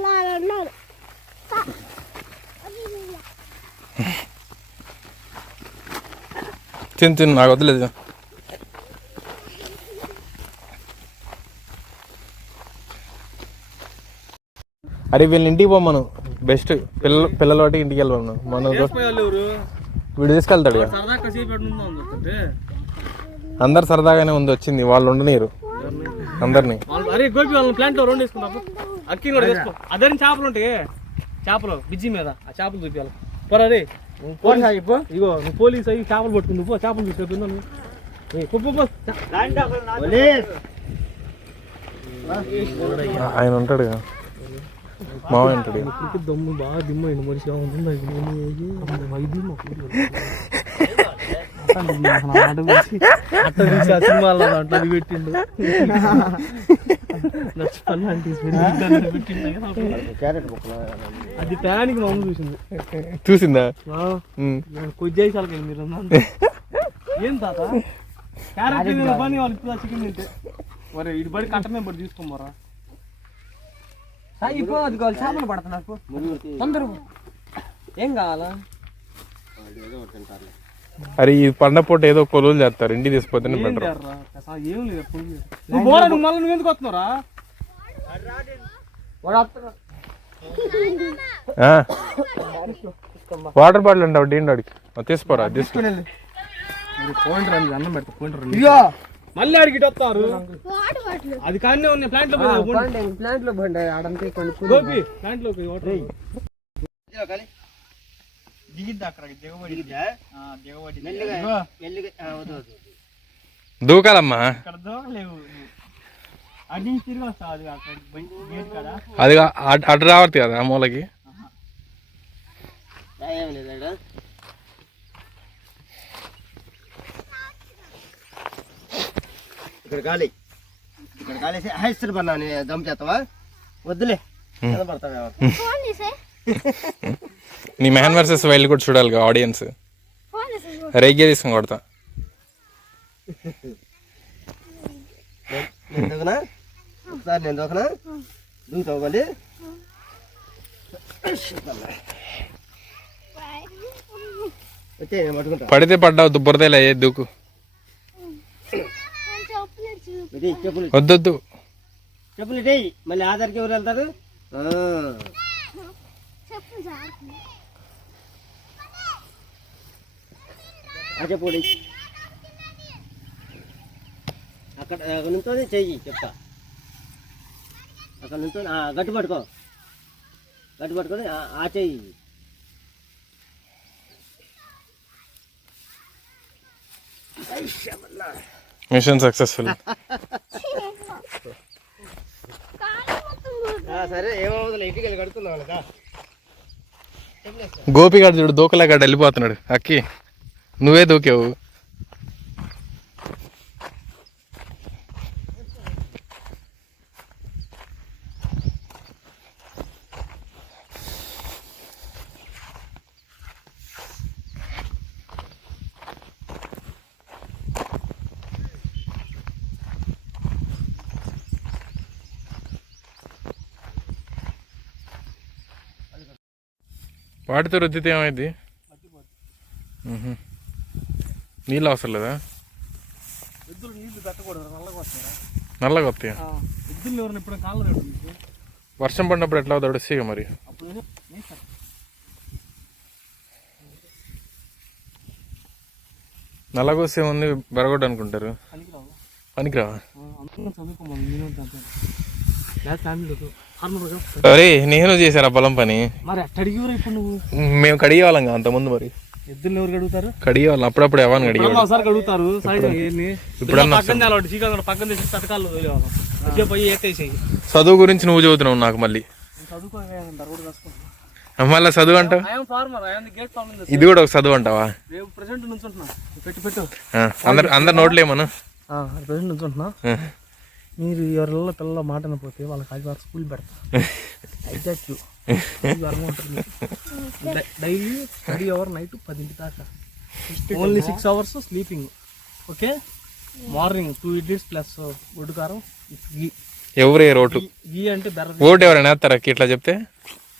తిను నాకు వద్దులేదు. అరే వీళ్ళని ఇంటికి పోమను, బెస్ట్. పిల్లల వాటికి ఇంటికి వెళ్ళమను. మనం వీడు తీసుకెళ్తాడు. అందరు సరదాగానే ఉంది వచ్చింది, వాళ్ళు ఉండనీరు అందరినీ. అరే గోపి వాళ్ళని ప్లాంట్ లో రెండు వేసుకుంటాం. అక్కి కూడా తీసుకో. అదే చేపలు ఉంటాయి, చేపలు బిజ్జి మీద ఆ చేపలు చూపించాలి. పోరే ఇగో నువ్వు పోలీస్ అయ్యి చేపలు పట్టుకుంది పో. చేపలు తీసుకెళ్తున్నాను. ఆయన ఉంటాడు, మామయ్య ఉంటాడు. దమ్ము బాగా దిమ్మైంది మనిషి. అట్ట తీసి ఆ సినిమాలో అట్లా పెట్టిండు. అది ప్యానికి మా అమ్మ చూసిందా? కొద్దిసాలకి మీరు ఏం తాత క్యారెట్ పని వాళ్ళు ఇప్పుడు చికెన్ తింటే మరి ఇటు పడి కట్టమే పడి తీసుకోమరా. అది కావాలి చేపలు పడతా నాకు తొందరగా ఏం కావాలా? అరే ఈ పండ పూట ఏదో కొలువులు చేస్తారు, ఇంటికి తీసుకుపోతేనే బెటర్. ఏం లేదు నువ్వు మళ్ళీ నువ్వు ఎందుకు వస్తున్నారా? వాటర్ బాటిల్ అండి ఒకటి ఏంటి అడిగి తీసుకోరా. తీసుకుని అన్నం పెడతా. మళ్ళీ అడిగి వస్తారు. అది కానీ ఉన్నాయి ప్లాంట్ లో గోపి ప్లాంట్ లో దిగిద్ది అక్కడ దిగబడి. దూకాలమ్మా. ఇక్కడ దూకలేవు. అటు నుంచి తిరిగి వస్తావు. అది అక్కడ గేట్ కాడ. అది అటు రావద్దు కదా మూలకి. ఏం లేదు ఇక్కడ గాలి హైస్టర్ పన్నా దమ్ చేస్తావా? వద్దులే పడతావా? నీ మ్యాన్ వర్సెస్ వైల్డ్ కూడా చూడాలిగా ఆడియన్స్. రేగే తీసుకుని కొడతా. నేను దూకనా? ఒకసారి నేను దూకనా? దూకుతావు మళ్ళీ. వచ్చే నేను పట్టుకుంటా. పడితే పడ్డావు దుబ్బరదేలా ఏ దూకు. వద్దొద్దు చెప్పులు ఇటే మళ్ళీ ఆధార్కి ఎవరు వెళ్తారు? చెప్పు అక్కడ నుంచో చెయ్యి చెప్తా. అక్కడ నుంచో గట్టి పట్టుకొని ఆ చెయ్యి. Mission successful. సరే ఏమవుతుంది ఇంటికి వెళ్ళి కడుతున్నావు కదా. గోపిగాడు చూడు దూకలేగాడు వెళ్ళిపోతున్నాడు. అక్కి నువ్వే దూకావు. వాటితో రుద్దితే ఏమైంది? నీళ్ళు అవసరం లేదా? ఎద్దులు నీళ్లు పెట్టకూడదు, నల్లగా వస్తాయి. నల్లగా వస్తాయా? ఎద్దులు ఎవరిని ఇప్పుడు కాళ్ళు వర్షం పడినప్పుడు ఎట్లా తడిస్తే మరి. నల్లగా వస్తే ఉంది బెరగొడ్డు అనుకుంటారు. పనికిరావా? అరే నేను చేశారా పొలం పని. మరి అడిగివరా ఇప్పుడు నువ్వు? మేము కడిగే వాళ్ళం అంత ముందు. మరి ఎద్దులు ఎవరు కడుగుతారు? కడిగే వాళ్ళం అప్పుడప్పుడు ఎవరిని కడిగే ఒకసారి కడుగుతారు. పక్కన తీసి తటకాలు పోయి ఎక్కేసేయి. చదువు గురించి నువ్వు చదువుతున్నావు నాకు మళ్ళీ. మళ్ళీ చదువు అంటావు. ఇది కూడా ఒక చదువు అంటావా? ప్రెసెంట్ నుంచుంటున్నా పెట్టు అందరు నోట్లేమను ప్రెసెంట్ నుంచుంటున్నా. మీరు ఎవరిలో పిల్లల మాట పోతే వాళ్ళకి అది వరకు స్కూల్ పెడతా. డైలీ స్టడీ అవర్ నైట్ 10 దాకా. Only 6 hours sleeping. Okay, morning 2 idlis plus గుడ్డు కారం. ఎవరే రోడ్లు గీ అంటే ఓటు ఎవరైనా వేస్తారా ఇట్లా చెప్తే?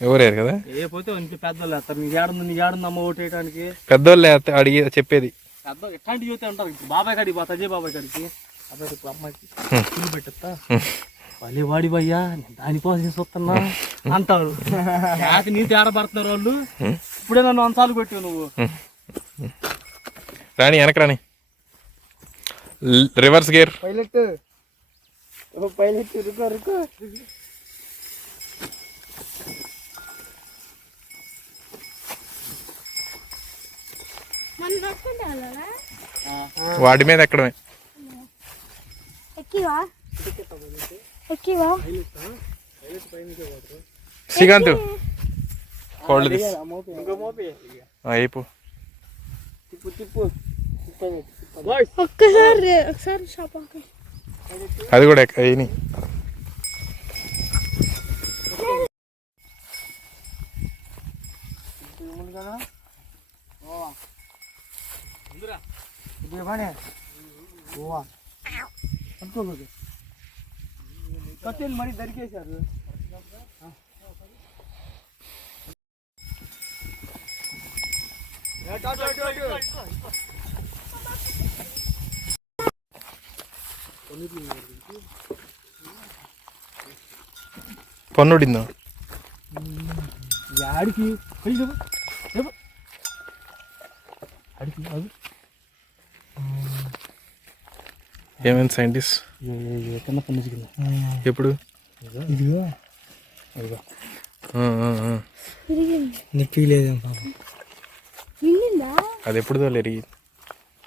ఎవరేరు కదా. ఏ పోతే ఇంటి పెద్దోళ్ళు వేస్తారు. నీకు ఏడుందమ్మ ఓటు వేయడానికి? పెద్దోళ్ళు అడిగి చెప్పేది. పెద్ద ఎట్లాంటి యువత ఉంటారు. బాబాయ్ కాడికి పోతా, అజయ్ బాబాయ్ కాడికి. అబ్బాయి ఇప్పుడు అమ్మాయికి స్కూల్ పెట్టేస్తా. వాళ్ళే వాడి భయ్యా దానికోసం చూస్తున్నా అంటారు. నాకు నీ తేడా పడుతున్నారు వాళ్ళు. ఇప్పుడే నన్ను అంచాలు పెట్టావు నువ్వు. రాని వెనక రాని. Reverse gear. పైలట్ రుకో. వాటి మీద ఎక్కడమే. Srikanth hold this. అయిపో ఒక్కసారి అది కూడా అయినాయి. కట్టెలు మరి దరికేశారు. పన్నుడిందా యాడికి అడికి అది ఏమైంది సైంటిస్ట్? కింద పన్ను ఎప్పుడు? ఇదిగో నీకు లేదేం పాపం. అది ఎప్పుడుదో ఎరిగి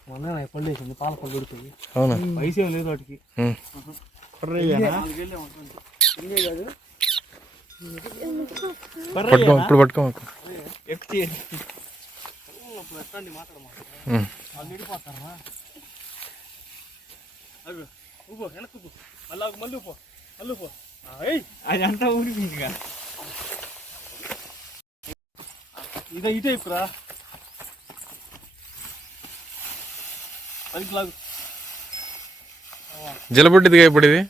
మొన్న పళ్ళు వేసింది పాల పళ్ళు ఉడుతుంది అవునా వయసు ఏం లేదు వాటికి ఉమ్. పట్టుకో ఇప్పుడు పట్టుకో మాకు. మాట్లాడమా ఉమ్. వాళ్ళు విడిపోతారా అవి ఊపో వెనక్కు మళ్ళీ పో మళ్ళీ పో అది అంతా ఊడిపోయిందిగా. ఇదే ఇటే ఇప్పురా పదికి లాగు జలబుట్టిదిగా ఇప్పుడు ఇది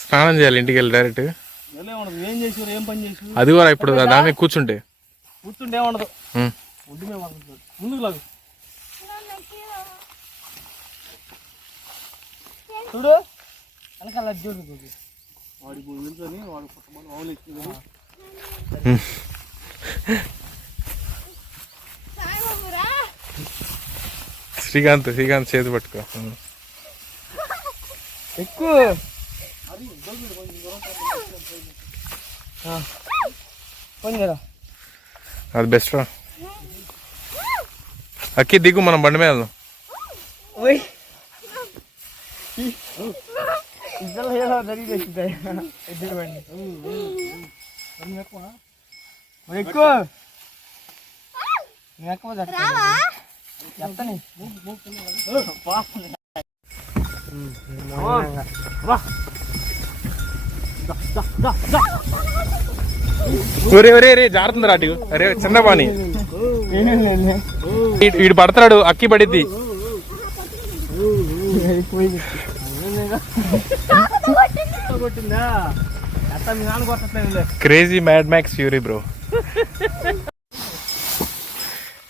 స్నానం చేయాలి ఇంటికి వెళ్ళి డైరెక్ట్. ఉండదు ఏం చేసారు ఏం పని చేసి అది కూడా ఇప్పుడు దాని మీద కూర్చుంటే కూర్చుంటే ఏముండదు ఉమ్. ఒడ్డు మీద పడుతుంది ముందుకు లాగు చూడు వెనకాల చూడు వాడి నిల్చొని వాడు పుట్టమని వావులు ఎక్కింది శ్రీకాంత్ చేతి పట్టుకో. ఎక్కువ కొంచెరా అది బెస్ట్ రా. అక్కి దిగు మనం బండి మీద వెళ్దాం. ఎక్కువ ఒరే ఒరే రే జారుతుంది రాటి. అరే చిన్న పాని వీడు పడతాడు అక్కి పడిద్ది. కొట్టిందా అత్త మీ నాన్న కొట్టట్లేదు crazy mad max fury bro.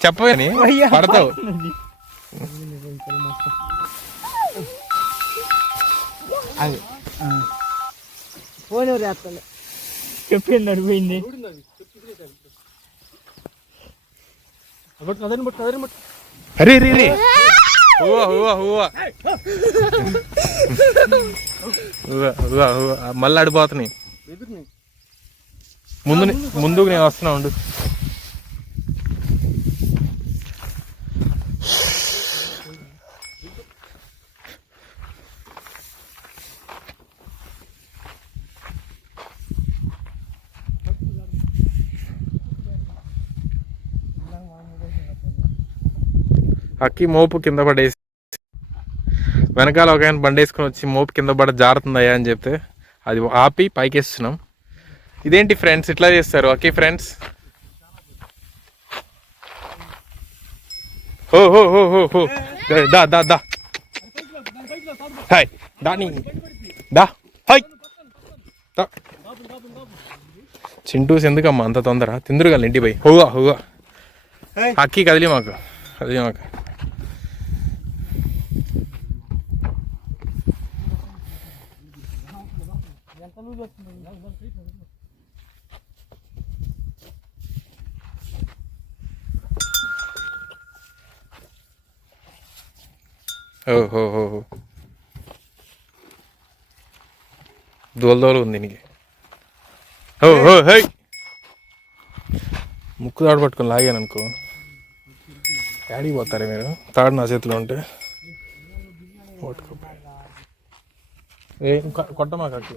చెప్పని పడతావు. ఫోన్ ఎవరు చేస్తాను చెప్పింది అడిపోయింది. అరే రే రే హువా హువా హువా హువా హువా హువా మళ్ళీ అడిపోతున్నాయి. ముందుకు నేను వస్తున్నా ఉండు. అక్కి మోపు కింద పడేసి వెనకాల ఒక ఆయన బండి వేసుకుని వచ్చి మోపు కింద పడ జారుతుందయ్యా అని చెప్తే అది ఆపి పైకేస్తున్నాం. ఇదేంటి ఫ్రెండ్స్ ఇట్లా చేస్తారు అక్కి ఫ్రెండ్స్? హో హో హో హో హో దా దా దా హాయ్ దాని దా హాయ్ దా. చింటూస్ ఎందుకమ్మా అంత తొందర? తిందురుగా ఇంటి పోయి హోగా హోగా. అక్కి కదిలి మాకు ఓహో దోలు ఉంది దీనికి. ఓహో హై ముక్కు తాడు పట్టుకొని లాగాను అనుకో యాడికి పోతారే మీరు? తాడు నా చేతిలో ఉంటే కొట్టమా కట్టి.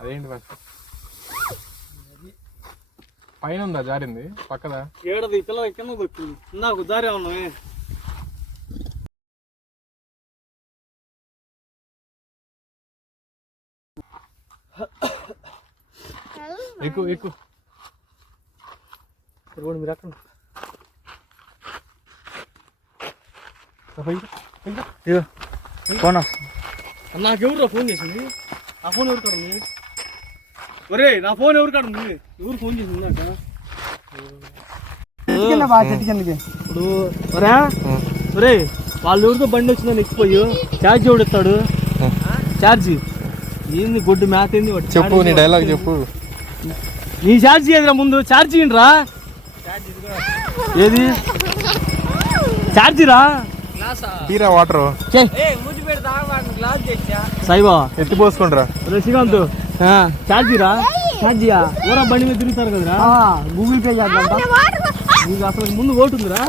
అదేంటి ఫస్ట్ పైన ఉందా జారింది పక్కదా? ఏడది పిల్లల కింద దొక్కింది నాకు దారి ఉన్నామే. ఎక్కువ ఎక్కువ మీరు అక్కడ ఫోన్ నాకెవరు ఫోన్ చేసింది? నా ఫోన్ ఎవరు కాడు? ఒరే నా ఫోన్ ఎవరు కాడు? ఎవరు ఫోన్ చేసింది నాక? ఇప్పుడు ఒరే వాళ్ళు ఎవరితో బండి వచ్చిందని ఎక్కిపోయి ఛార్జ్ ఎవడు ఇస్తాడు? ఛార్జ్ ఏంది గొడ్డు మ్యాథ్ ఏంది వాడు చెప్పు నీ డైలాగ్ చెప్పు. నీ ఛార్జ్ చేయదురా ముందు ఛార్జ్ చేయండిరా ఏది ఛార్జీరా తీరా వాటర్ సాయిబా ఎత్తి పోసుకుంటారా. శ్రీకాంత్ ఛార్జీరా ఛార్జీయా ఊరా బండి మీద తిరుగుతారు కదరా గూగుల్ పే చేద్దాం నీకు అసలు ముందు ఓటు ఉందిరా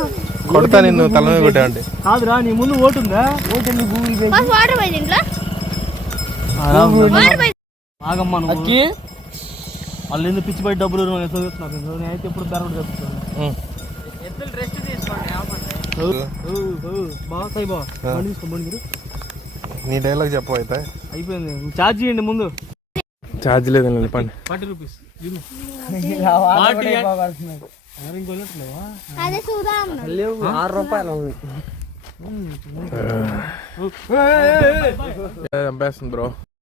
కొడతా నిన్ను తల మీద కొట్టావండి. కాదురా నీ ముందు ఓటు ఉందా ఓటు ఉంది గూగుల్ పే వాటర్ పోయి దీంట్లో ఆగమ్మా నువ్వు వాళ్ళు ఎందుకు పిచ్చి బయట డబ్బులు చదువుతున్నారు నేనైతే ఎప్పుడు బెరడు చెప్తాను బాగా సాయిబా బండి తీసుకోండి మీరు నీ డైలాగ్ చెప్పు అయితే. అయిపోయింది ఛార్జ్ చేయండి ముందు ఛార్జ్ లేదండి పండి. 40 రూపీస్ అదే చూద్దాం. చంపేస్తుంది బ్రో.